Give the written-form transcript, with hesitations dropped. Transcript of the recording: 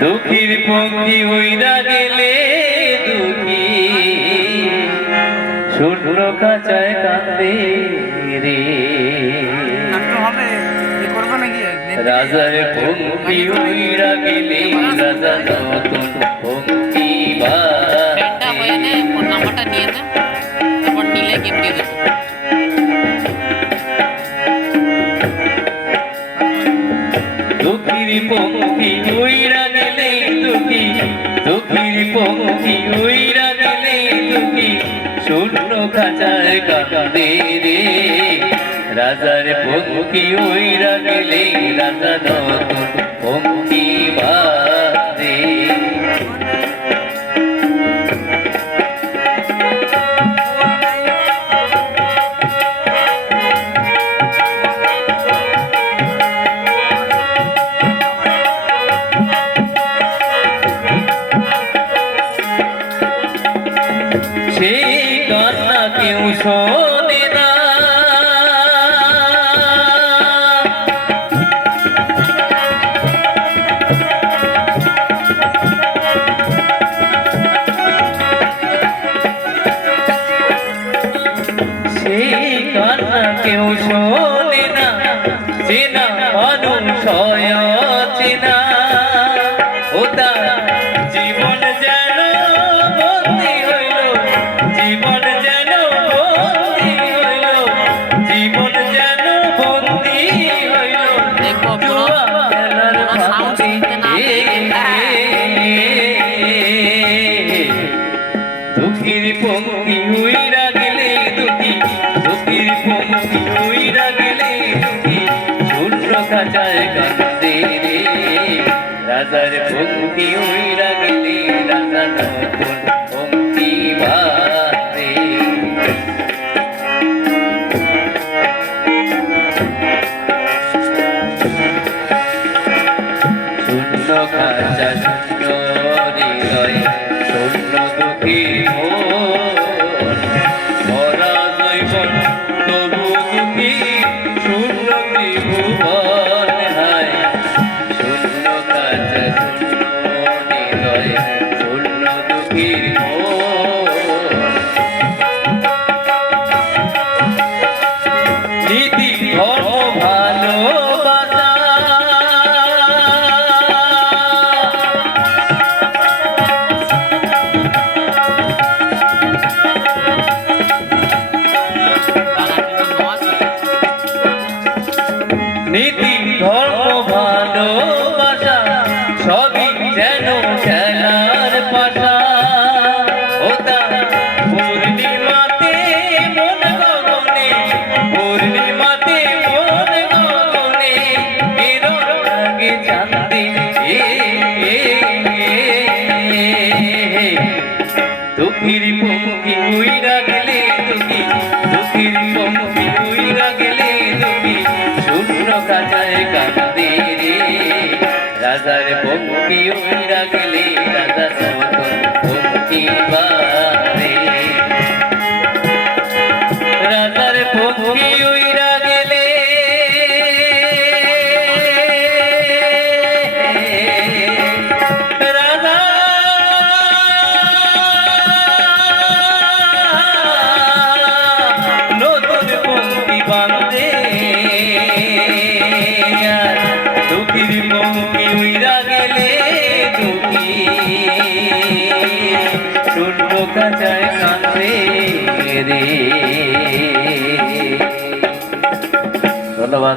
দুঃখীর পঙ্ক্তি হইরা গেলে দুঃখী শূন্য খাঁচায় কাঁদে রে রাজার পঙ্ক্তি হইরা গেলে রাজা নতুন পঙ্ক্তি দুঃখীর পঙ্ক্তি হইরা গেলে দুঃখী দুঃখীর পঙ্ক্তি হইরা গেলে দুঃখী শূন্য খাঁচায় কাঁদে রে রাজার পঙ্ক্তি হইরা গেলে রাজা নতুন পঙ্ক্তি বাঁধে সেই কান্না কেউ শোনে না সেই কান্না কেউ শোনে না চেনা মানুষ চেনা ওটা জীবন যেন বন্দী হইল জীবন যেন বন্দী হইল জীবন যেন বন্দী হইল জুয়া খেলার ফাঁদে দুঃখীর পঙ্ক্তি হইরা গেলে দুঃখী দুঃখীর পঙ্ক্তি হইরা গেলে দুঃখী শূন্য খাঁচায় কাঁদে রে রাজার পঙ্ক্তি হইরা গেলে রাজা নতুন পঙ্ক্তি বাঁধে শূন্য খাঁচা শূন্য হৃদয় শূন্য দুঃখী ভরা জৈবন তবু দুঃখী শূন্য ত্রিভুবন হায় শূন্য খাঁচা শূন্য হৃদয় শূন্য দুঃখীর নীতি ধর্ম ভালোবাসা নীতি ধর্ম ভালোবাসা সবই যেন খেলার পাশা ওটা পূর্ণিমাতে মন গগনে পূর্ণিমাতে মন গগনে এরর আগে জানতে দুঃখীর পঙ্ক্তি হইরা গেলে দুঃখী দুঃখীর পঙ্ক্তি হইরা গেলে দুঃখী শূন্য খাঁচায় কাঁদে রে রাজার পঙ্ক্তি হইরা গেলে রাজা নতুন পঙ্ক্তি বাঁধে রাজার পঙ্ক্তি হইরা গেলে রাজা নতুন পঙ্ক্তি বাঁধে দুঃখীর পঙ্ক্তি হইরা গেলে দুঃখী শূন্য খাঁচায় কাঁদে রে ধন্যবাদ।